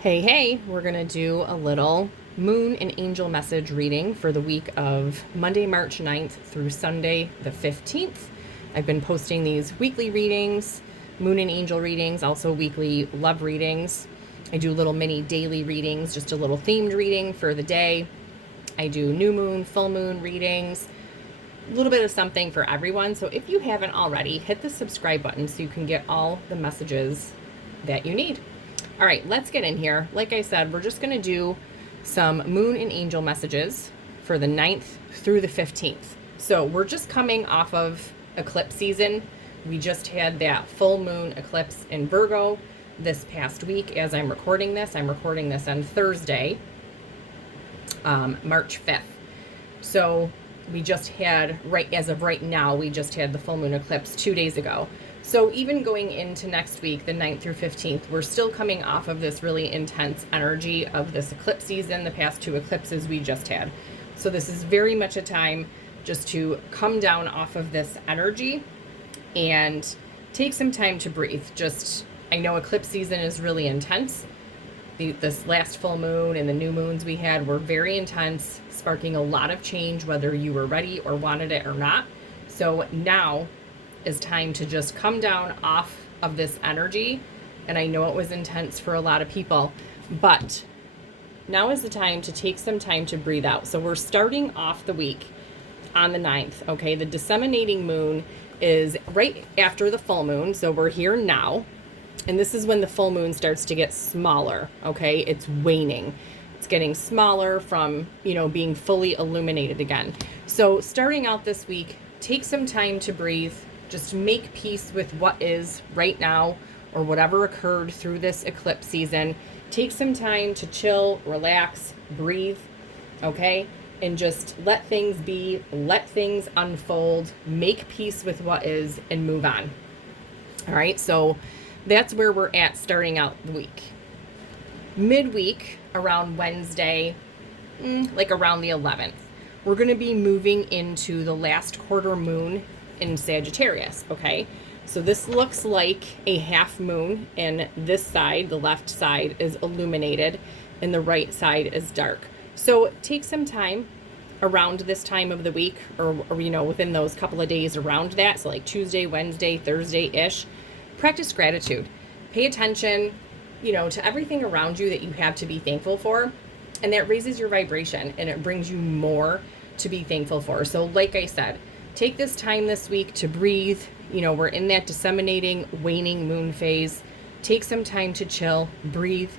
Hey, we're going to do a little moon and angel message reading for the week of Monday, March 9th through Sunday, the 15th. I've been posting these weekly readings, moon and angel readings, also weekly love readings. I do little mini daily readings, just a little themed reading for the day. I do new moon, full moon readings, a little bit of something for everyone. So if you haven't already, hit the subscribe button so you can get all the messages that you need. All right, let's get in here. Like I said, we're just going to do some moon and angel messages for the 9th through the 15th. So we're just coming off of eclipse season. We just had that full moon eclipse in Virgo this past week as I'm recording this. I'm recording this on Thursday, March 5th. So we just had, as of right now, we just had the full moon eclipse 2 days ago. So even going into next week, the 9th through 15th, we're still coming off of this really intense energy of this eclipse season, the past 2 eclipses we just had. So this is very much a time just to come down off of this energy and take some time to breathe. I know eclipse season is really intense. This last full moon and the new moons we had were very intense, sparking a lot of change, whether you were ready or wanted it or not. So now is time to just come down off of this energy. And I know it was intense for a lot of people, but now is the time to take some time to breathe out. So we're starting off the week on the 9th. Okay, the disseminating moon is right after the full moon. So we're here now. And this is when the full moon starts to get smaller. Okay, it's waning. It's getting smaller from, being fully illuminated again. So starting out this week, take some time to breathe. Just make peace with what is right now or whatever occurred through this eclipse season. Take some time to chill, relax, breathe, okay? And just let things be, let things unfold, make peace with what is, and move on. All right, so that's where we're at starting out the week. Midweek, around Wednesday, like around the 11th, we're going to be moving into the last quarter moon in Sagittarius, okay? So this looks like a half moon, and this side, the left side, is illuminated, and the right side is dark. So take some time around this time of the week, or within those couple of days around that, so like Tuesday, Wednesday, Thursday-ish, practice gratitude. Pay attention, to everything around you that you have to be thankful for, and that raises your vibration, and it brings you more to be thankful for. So like I said, take this time this week to breathe. We're in that disseminating, waning moon phase. Take some time to chill, breathe,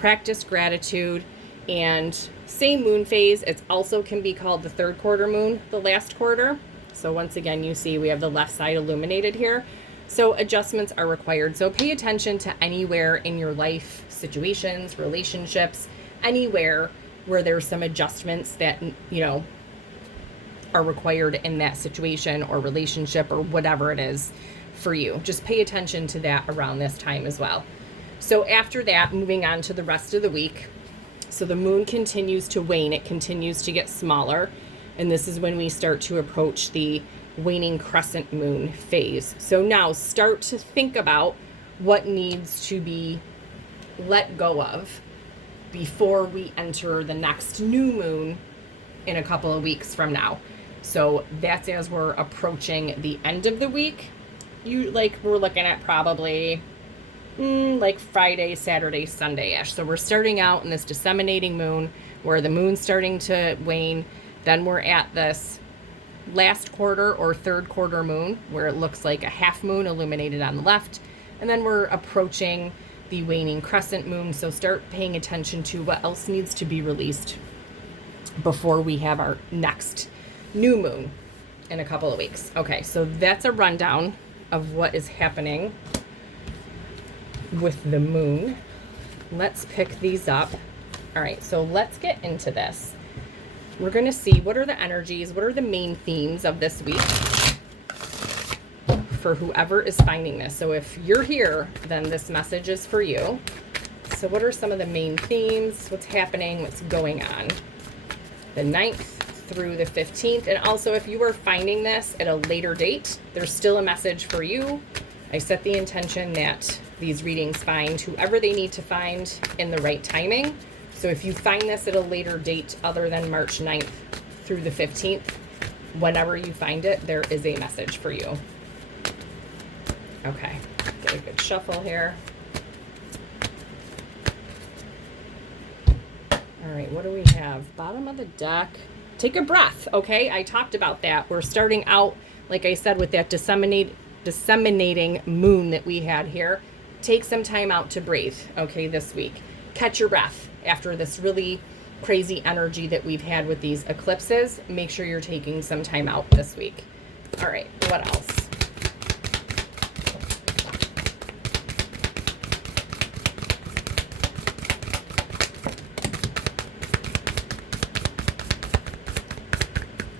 practice gratitude, and same moon phase. It also can be called the third quarter moon, the last quarter. So once again, you see we have the left side illuminated here. So adjustments are required. So pay attention to anywhere in your life, situations, relationships, anywhere where there's some adjustments that, are required in that situation or relationship or whatever it is for you. Just pay attention to that around this time as well. So after that, moving on to the rest of the week. So the moon continues to wane. It continues to get smaller. And this is when we start to approach the waning crescent moon phase. So now start to think about what needs to be let go of before we enter the next new moon in a couple of weeks from now. So that's as we're approaching the end of the week. We're looking at probably like Friday, Saturday, Sunday-ish. So we're starting out in this disseminating moon where the moon's starting to wane. Then we're at this last quarter or third quarter moon where it looks like a half moon illuminated on the left. And then we're approaching the waning crescent moon. So start paying attention to what else needs to be released before we have our next new moon in a couple of weeks. Okay, so that's a rundown of what is happening with the moon. Let's pick these up. All right, so let's get into this. We're going to see what are the energies, what are the main themes of this week for whoever is finding this. So if you're here, then this message is for you. So what are some of the main themes? What's happening? What's going on? The 9th through the 15th. And also, if you are finding this at a later date, there's still a message for you. I set the intention that these readings find whoever they need to find in the right timing. So if you find this at a later date other than March 9th through the 15th, whenever you find it, there is a message for you. Okay, get a good shuffle here. All right, what do we have? Bottom of the deck. Take a breath, okay? I talked about that. We're starting out, like I said, with that disseminating moon that we had here. Take some time out to breathe, okay, this week. Catch your breath after this really crazy energy that we've had with these eclipses. Make sure you're taking some time out this week. All right, what else?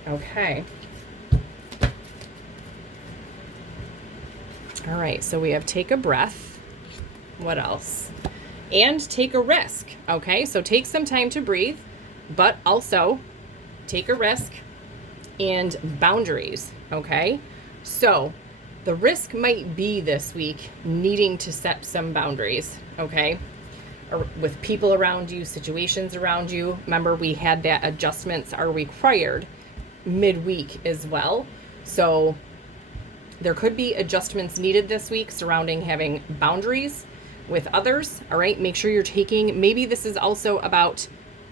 Okay. All right, so we have take a breath. What else? And take a risk. Okay, so take some time to breathe, but also take a risk and boundaries. Okay, so the risk might be this week needing to set some boundaries. Okay, or with people around you, situations around you. Remember, we had that adjustments are required midweek as well. So there could be adjustments needed this week surrounding having boundaries with others. All right, make sure you're taking, maybe this is also about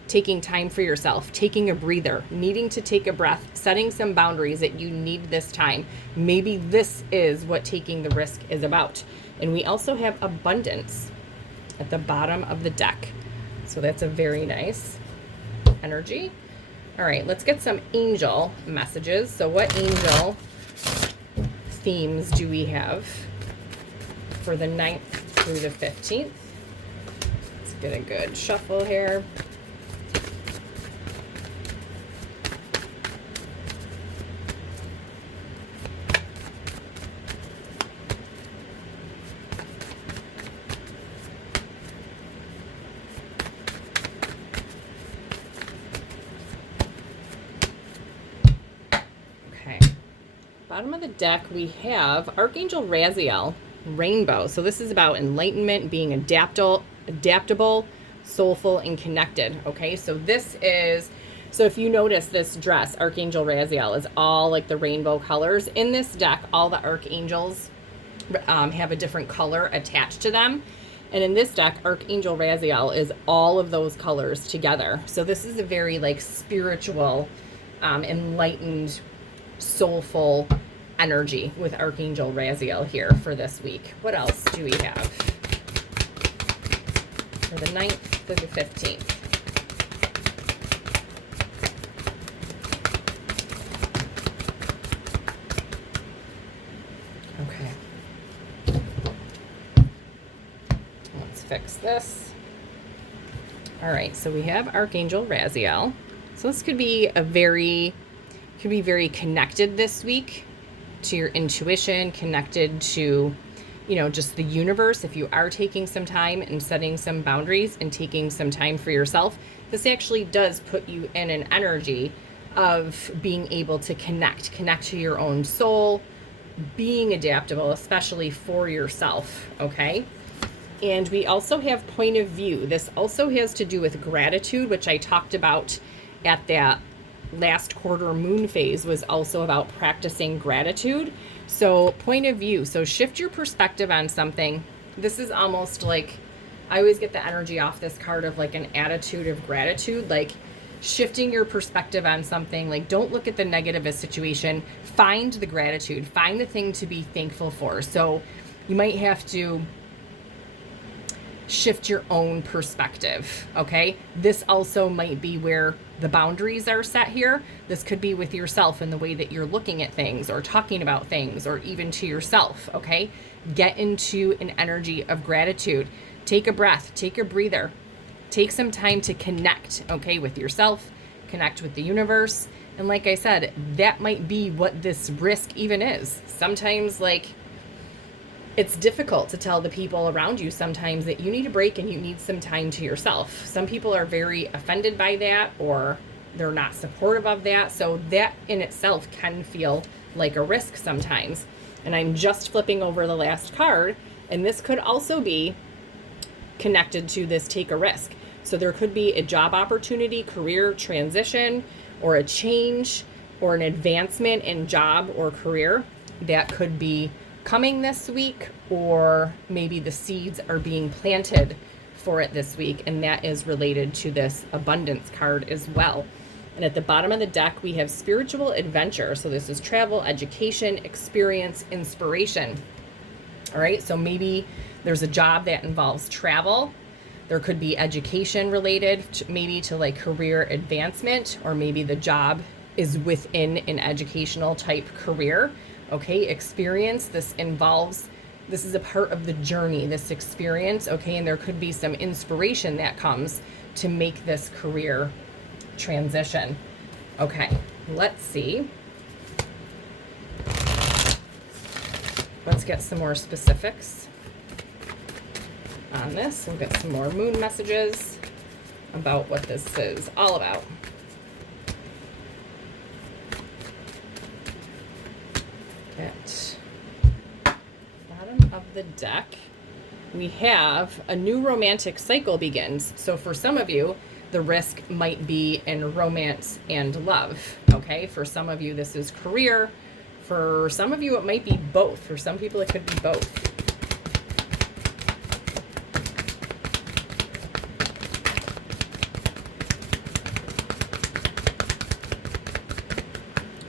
taking time for yourself, taking a breather, needing to take a breath, setting some boundaries that you need this time. Maybe this is what taking the risk is about. And we also have abundance at the bottom of the deck. So that's a very nice energy. All right, let's get some angel messages. So what angel themes do we have for the 9th through the 15th? Let's get a good shuffle here. Bottom of the deck, we have Archangel Raziel, Rainbow. So this is about enlightenment, being adaptable, soulful, and connected. Okay, so this is, so if you notice this dress, Archangel Raziel, is all like the rainbow colors. In this deck, all the archangels have a different color attached to them. And in this deck, Archangel Raziel is all of those colors together. So this is a very like spiritual, enlightened, soulful energy with Archangel Raziel here for this week. What else do we have for the 9th to the 15th? Okay. Let's fix this. All right, so we have Archangel Raziel. So this could be very connected this week to your intuition, connected to, you know, just the universe. If you are taking some time and setting some boundaries and taking some time for yourself, this actually does put you in an energy of being able to connect to your own soul, being adaptable, especially for yourself, okay? And we also have point of view. This also has to do with gratitude, which I talked about at that last quarter moon phase, was also about practicing gratitude. So point of view, so shift your perspective on something. This is almost like, I always get the energy off this card of like an attitude of gratitude, like shifting your perspective on something. Like, don't look at the negative as situation, find the gratitude, find the thing to be thankful for. So you might have to shift your own perspective, okay? This also might be where the boundaries are set here. This could be with yourself and the way that you're looking at things or talking about things, or even to yourself, okay? Get into an energy of gratitude. Take a breath, take a breather, take some time to connect, okay, with yourself, connect with the universe. And like I said, that might be what this risk even is. Sometimes, like, it's difficult to tell the people around you sometimes that you need a break and you need some time to yourself. Some people are very offended by that, or they're not supportive of that. So that in itself can feel like a risk sometimes. And I'm just flipping over the last card, And this could also be connected to this take a risk. So there could be a job opportunity, career transition, or a change, or an advancement in job or career that could be coming this week, or maybe the seeds are being planted for it this week, and that is related to this abundance card as well. And at the bottom of the deck, we have spiritual adventure. So this is travel, education, experience, inspiration. All right, so maybe there's a job that involves travel. There could be education related, maybe to like career advancement, or maybe the job is within an educational type career. Okay, experience, this is a part of the journey, this experience, okay, and there could be some inspiration that comes to make this career transition. Okay, let's see. Let's get some more specifics on this. We'll get some more moon messages about what this is all about. At bottom of the deck, we have a new romantic cycle begins. So for some of you, the risk might be in romance and love. Okay, for some of you, this is career. For some of you, it might be both. For some people, it could be both.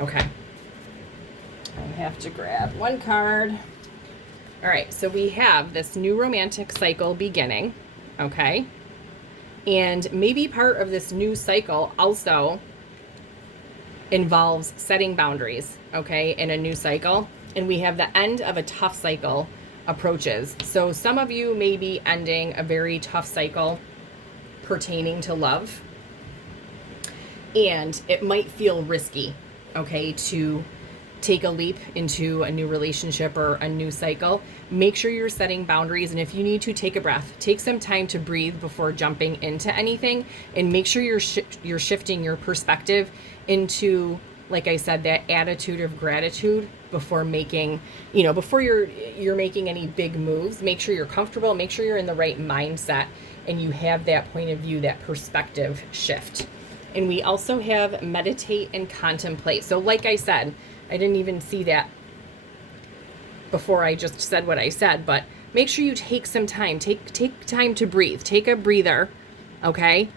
Okay. I have to grab one card. All right, so we have this new romantic cycle beginning, okay? And maybe part of this new cycle also involves setting boundaries, okay, in a new cycle. And we have the end of a tough cycle approaches. So some of you may be ending a very tough cycle pertaining to love. And it might feel risky, okay, to take a leap into a new relationship or a new cycle. Make sure you're setting boundaries. And if you need to, take a breath, take some time to breathe before jumping into anything, and make sure you're shifting your perspective into, like I said, that attitude of gratitude before making, before you're making any big moves. Make sure you're comfortable, make sure you're in the right mindset, and you have that point of view, that perspective shift. And we also have meditate and contemplate. So like I said, I didn't even see that before I just said what I said, but make sure you take some time. Take time to breathe. Take a breather, okay?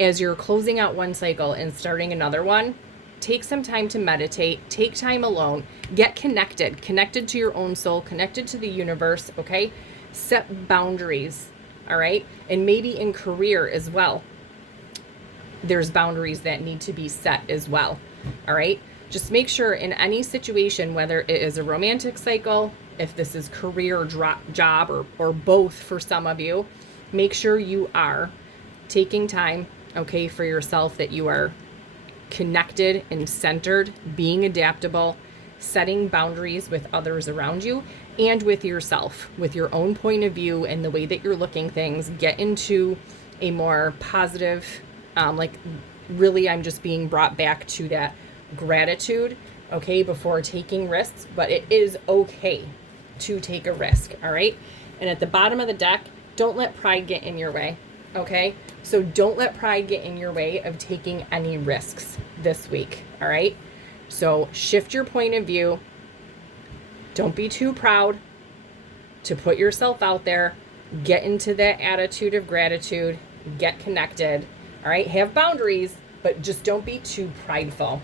As you're closing out one cycle and starting another one, take some time to meditate. Take time alone. Get connected to your own soul, connected to the universe, okay? Set boundaries, all right? And maybe in career as well, there's boundaries that need to be set as well, all right? Just make sure in any situation, whether it is a romantic cycle, if this is career or job, or both for some of you, make sure you are taking time, okay, for yourself, that you are connected and centered, being adaptable, setting boundaries with others around you and with yourself, with your own point of view and the way that you're looking things. Get into a more positive, really I'm just being brought back to that gratitude, okay, before taking risks. But it is okay to take a risk, all right? And at the bottom of the deck, don't let pride get in your way, okay? So don't let pride get in your way of taking any risks this week, all right? So shift your point of view. Don't be too proud to put yourself out there. Get into that attitude of gratitude. Get connected, all right? Have boundaries, but just don't be too prideful.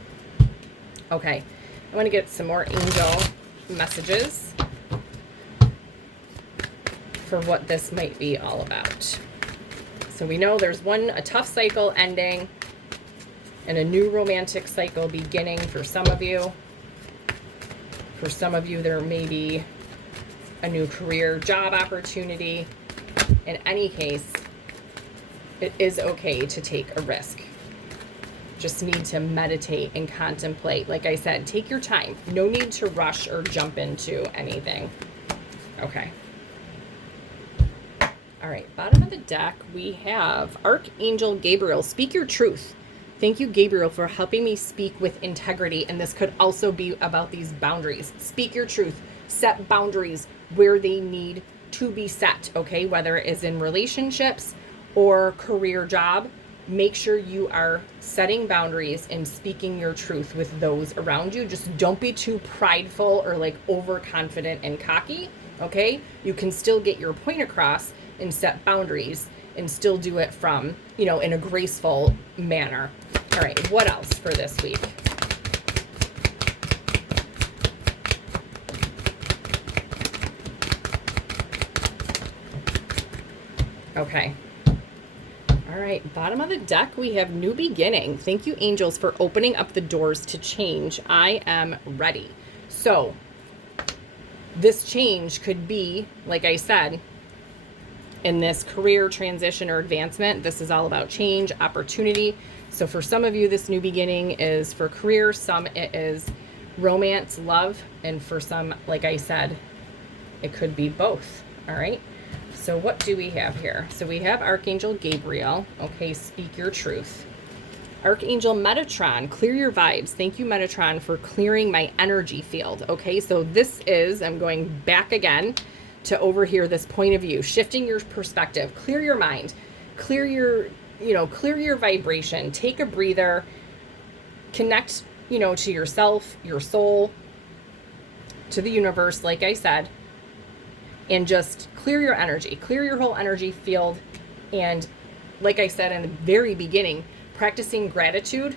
Okay, I want to get some more angel messages for what this might be all about. So we know there's a tough cycle ending and a new romantic cycle beginning for some of you. For some of you, there may be a new career, job opportunity. In any case, it is okay to take a risk. Just need to meditate and contemplate. Like I said, take your time. No need to rush or jump into anything. Okay. All right, bottom of the deck, we have Archangel Gabriel. Speak your truth. Thank you, Gabriel, for helping me speak with integrity. And this could also be about these boundaries. Speak your truth. Set boundaries. where they need to be set, okay? Whether it is in relationships or career job, make sure you are setting boundaries and speaking your truth with those around you. Just don't be too prideful or like overconfident and cocky, okay? You can still get your point across and set boundaries and still do it from, you know, in a graceful manner. All right, what else for this week? Okay. All right, bottom of the deck, we have new beginning. Thank you, angels, for opening up the doors to change. I am ready. So this change could be, like I said, in this career transition or advancement. This is all about change, opportunity. So for some of you, this new beginning is for career. Some it is romance, love. And for some, like I said, it could be both. All right. So what do we have here? So we have Archangel Gabriel. Okay, speak your truth. Archangel Metatron, clear your vibes. Thank you, Metatron, for clearing my energy field. Okay, so this is, I'm going back again to overhear this point of view, shifting your perspective, clear your mind, clear your, clear your vibration, take a breather, connect, to yourself, your soul, to the universe, like I said, and just clear your energy, clear your whole energy field. And like I said in the very beginning, practicing gratitude,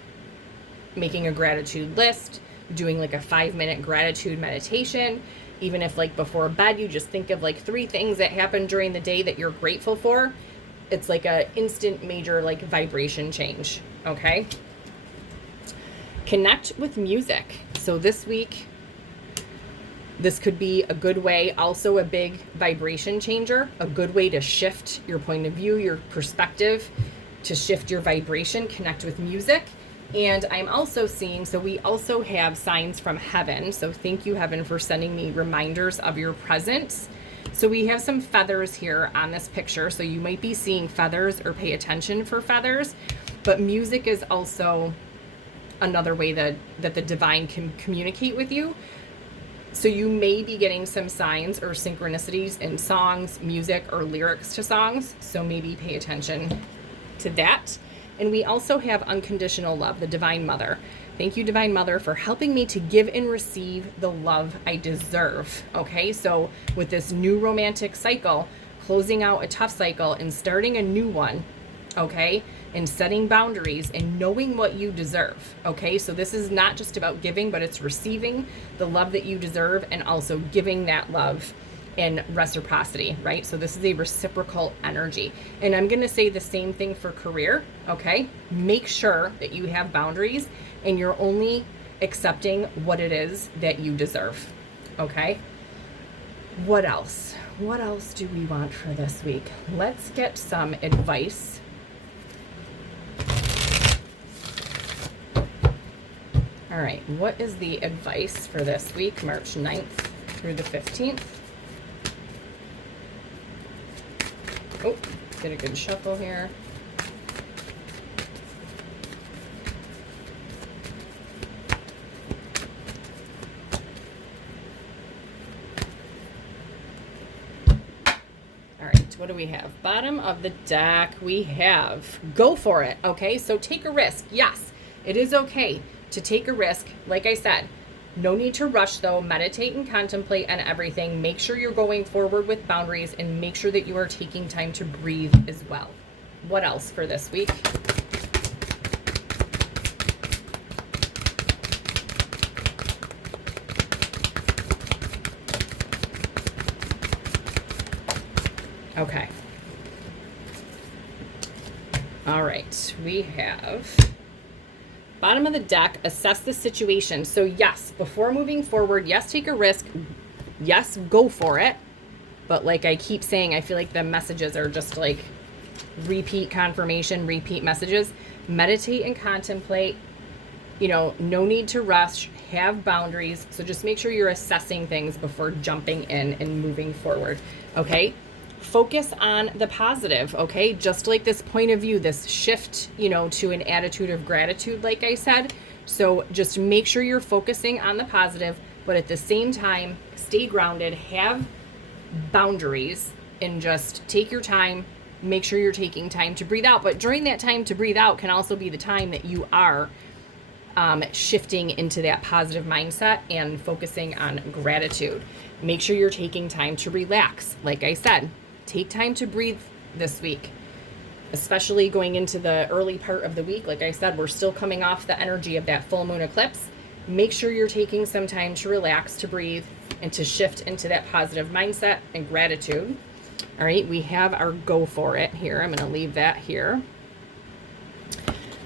making a gratitude list, doing like a 5-minute gratitude meditation. Even if like before bed, you just think of like 3 things that happened during the day that you're grateful for. It's like a instant major like vibration change. Okay. Connect with music. So this week, this could be a good way, also a big vibration changer, a good way to shift your point of view, your perspective, to shift your vibration, connect with music. And I'm also seeing, so we also have signs from heaven. So thank you, heaven, for sending me reminders of your presence. So we have some feathers here on this picture. So you might be seeing feathers or pay attention for feathers, but music is also another way that the divine can communicate with you. So you may be getting some signs or synchronicities in songs, music, or lyrics to songs. So maybe pay attention to that. And we also have unconditional love, the Divine Mother. Thank you, Divine Mother, for helping me to give and receive the love I deserve. Okay, so with this new romantic cycle, closing out a tough cycle and starting a new one, okay, and setting boundaries and knowing what you deserve. Okay, so this is not just about giving, but it's receiving the love that you deserve and also giving that love in reciprocity, right? So this is a reciprocal energy. And I'm going to say the same thing for career, okay? Make sure that you have boundaries and you're only accepting what it is that you deserve, okay? What else? What else do we want for this week? Let's get some advice. All right, what is the advice for this week, March 9th through the 15th? Oh, get a good shuffle here. All right, what do we have? Bottom of the deck, we have go for it. Okay, so take a risk. Yes, it is okay to take a risk. Like I said, no need to rush though. Meditate and contemplate on everything. Make sure you're going forward with boundaries and make sure that you are taking time to breathe as well. What else for this week? Okay. All right, we have bottom of the deck, assess the situation. So yes, before moving forward, yes, take a risk. Yes, go for it. But like I keep saying, I feel like the messages are just like repeat confirmation, repeat messages. Meditate and contemplate. No need to rush. Have boundaries. So just make sure you're assessing things before jumping in and moving forward. Okay? Focus on the positive, okay? Just like this point of view, this shift, to an attitude of gratitude, like I said. So just make sure you're focusing on the positive, but at the same time, stay grounded, have boundaries and just take your time. Make sure you're taking time to breathe out. But during that time to breathe out can also be the time that you are shifting into that positive mindset and focusing on gratitude. Make sure you're taking time to relax. Like I said, take time to breathe this week, especially going into the early part of the week. Like I said, we're still coming off the energy of that full moon eclipse. Make sure you're taking some time to relax, to breathe, and to shift into that positive mindset and gratitude. All right, we have our go for it here. I'm going to leave that here.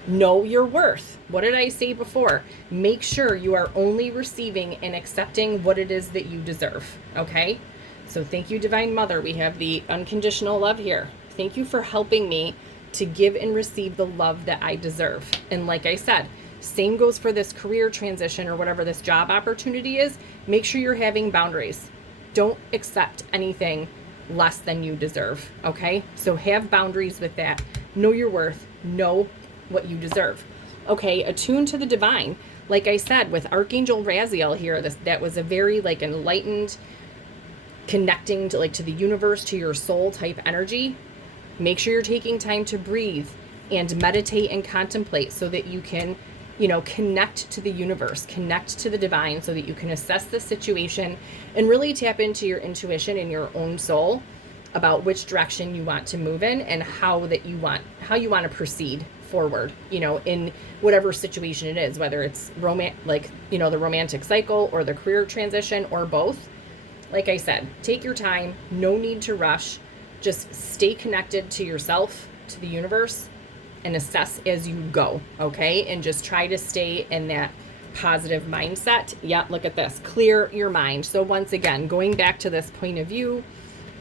Know your worth. What did I say before? Make sure you are only receiving and accepting what it is that you deserve. Okay? So thank you, Divine Mother. We have the unconditional love here. Thank you for helping me to give and receive the love that I deserve. And like I said, same goes for this career transition or whatever this job opportunity is. Make sure you're having boundaries. Don't accept anything less than you deserve. Okay? So have boundaries with that. Know your worth. Know what you deserve. Okay, attune to the divine. Like I said, with Archangel Raziel here, that was a very like enlightened, connecting to the universe, to your soul type energy. Make sure you're taking time to breathe and meditate and contemplate so that you can, connect to the universe, connect to the divine, so that you can assess the situation and really tap into your intuition and your own soul about which direction you want to move in and how you want to proceed forward, in whatever situation it is, whether it's the romantic cycle or the career transition or both. Like I said, take your time, no need to rush. Just stay connected to yourself, to the universe, and assess as you go, okay? And just try to stay in that positive mindset. Yeah, look at this. Clear your mind. So once again, going back to this point of view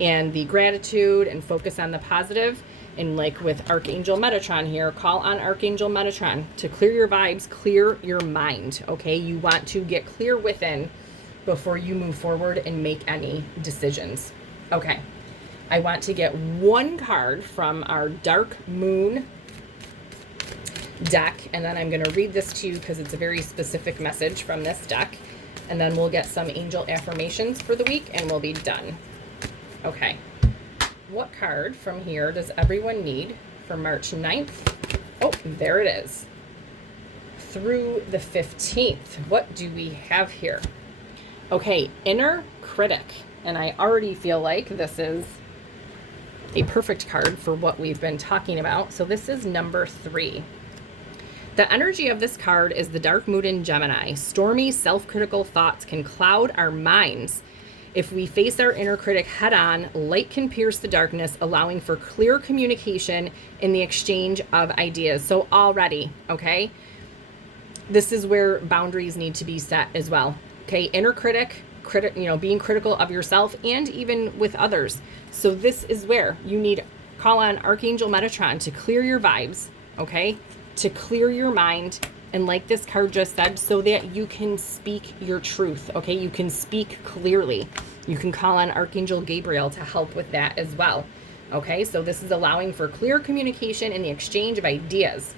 and the gratitude and focus on the positive, and like with Archangel Metatron here, call on Archangel Metatron to clear your vibes, clear your mind, okay? You want to get clear within before you move forward and make any decisions. Okay, I want to get one card from our Dark Moon deck, and then I'm going to read this to you because it's a very specific message from this deck, and then we'll get some angel affirmations for the week and we'll be done. Okay. What card from here does everyone need for March 9th? Oh, there it is. Through the 15th. What do we have here? Okay, inner critic. And I already feel like this is a perfect card for what we've been talking about. So this is number 3. The energy of this card is the dark moon in Gemini. Stormy, self-critical thoughts can cloud our minds. If we face our inner critic head on, light can pierce the darkness, allowing for clear communication in the exchange of ideas. So already, okay, this is where boundaries need to be set as well. Okay, inner critic, being critical of yourself and even with others. So this is where you need call on Archangel Metatron to clear your vibes, okay, to clear your mind. And like this card just said, so that you can speak your truth, okay? You can speak clearly. You can call on Archangel Gabriel to help with that as well, okay? So this is allowing for clear communication and the exchange of ideas.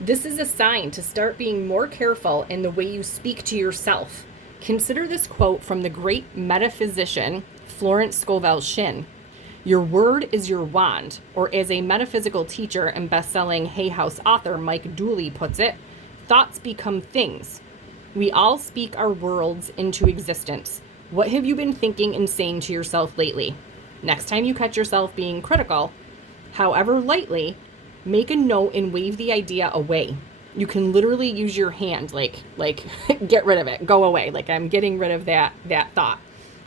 This is a sign to start being more careful in the way you speak to yourself. Consider this quote from the great metaphysician Florence Scovel Shinn. Your word is your wand, or as a metaphysical teacher and best-selling Hay House author Mike Dooley puts it, thoughts become things. We all speak our worlds into existence. What have you been thinking and saying to yourself lately? Next time you catch yourself being critical, however lightly, make a note and wave the idea away. You can literally use your hand, like get rid of it, go away. Like I'm getting rid of that thought.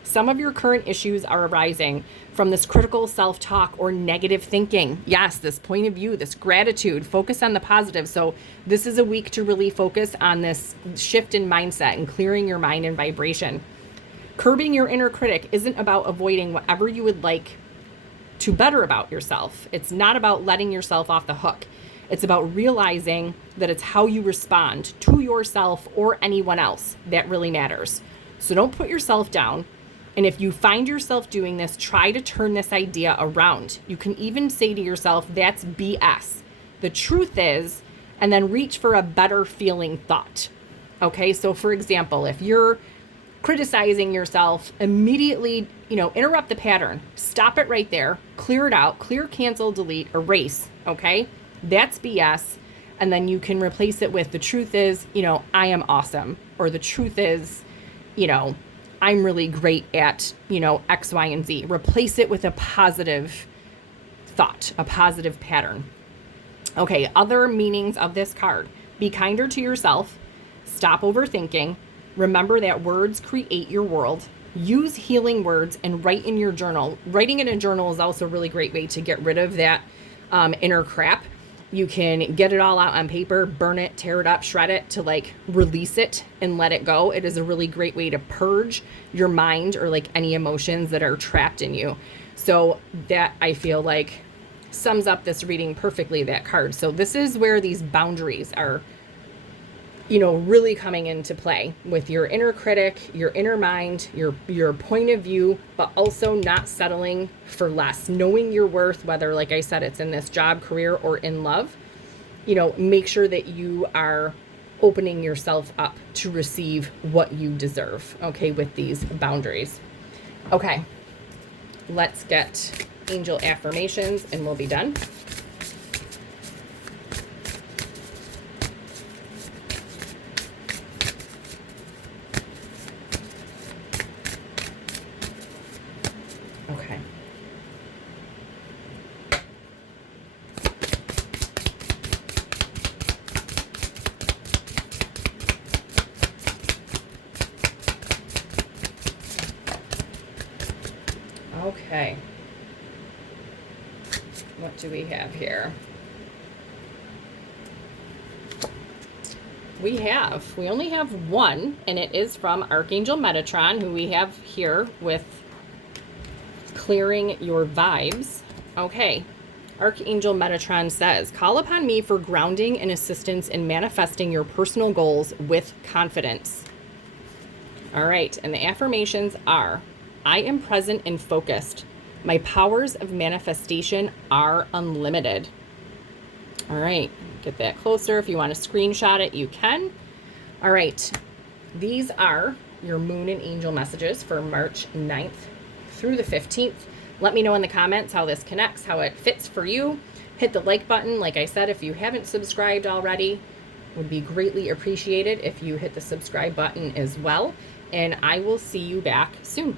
Some of your current issues are arising from this critical self-talk or negative thinking. Yes, this point of view, this gratitude, focus on the positive. So this is a week to really focus on this shift in mindset and clearing your mind and vibration. Curbing your inner critic isn't about avoiding whatever you would like to better about yourself. It's not about letting yourself off the hook. It's about realizing that it's how you respond to yourself or anyone else that really matters. So don't put yourself down. And if you find yourself doing this, try to turn this idea around. You can even say to yourself, that's BS. The truth is, and then reach for a better feeling thought. Okay, so for example, if you're criticizing yourself, immediately, interrupt the pattern. Stop it right there. Clear it out. Clear, cancel, delete, erase. Okay? That's BS. And then you can replace it with the truth is, I am awesome. Or the truth is, I'm really great at, X, Y, and Z. Replace it with a positive thought, a positive pattern. Okay, other meanings of this card. Be kinder to yourself. Stop overthinking. Remember that words create your world. Use healing words and write in your journal. Writing in a journal is also a really great way to get rid of that inner crap. You can get it all out on paper, burn it, tear it up, shred it to release it and let it go. It is a really great way to purge your mind or any emotions that are trapped in you. So that, I feel like, sums up this reading perfectly, that card. So this is where these boundaries are, really coming into play with your inner critic, your inner mind, your point of view, but also not settling for less, knowing your worth, whether, like I said, it's in this job, career, or in love. Make sure that you are opening yourself up to receive what you deserve, okay, with these boundaries. Okay, let's get angel affirmations and we'll be done. Okay. Okay. What do we have here? We only have one, and it is from Archangel Metatron, who we have here with clearing your vibes. Okay. Archangel Metatron says, call upon me for grounding and assistance in manifesting your personal goals with confidence. All right. And the affirmations are, I am present and focused. My powers of manifestation are unlimited. All right. Get that closer. If you want to screenshot it, you can. All right. These are your moon and angel messages for March 9th through the 15th. Let me know in the comments how this connects, how it fits for you. Hit the like button. Like I said, if you haven't subscribed already, would be greatly appreciated if you hit the subscribe button as well. And I will see you back soon.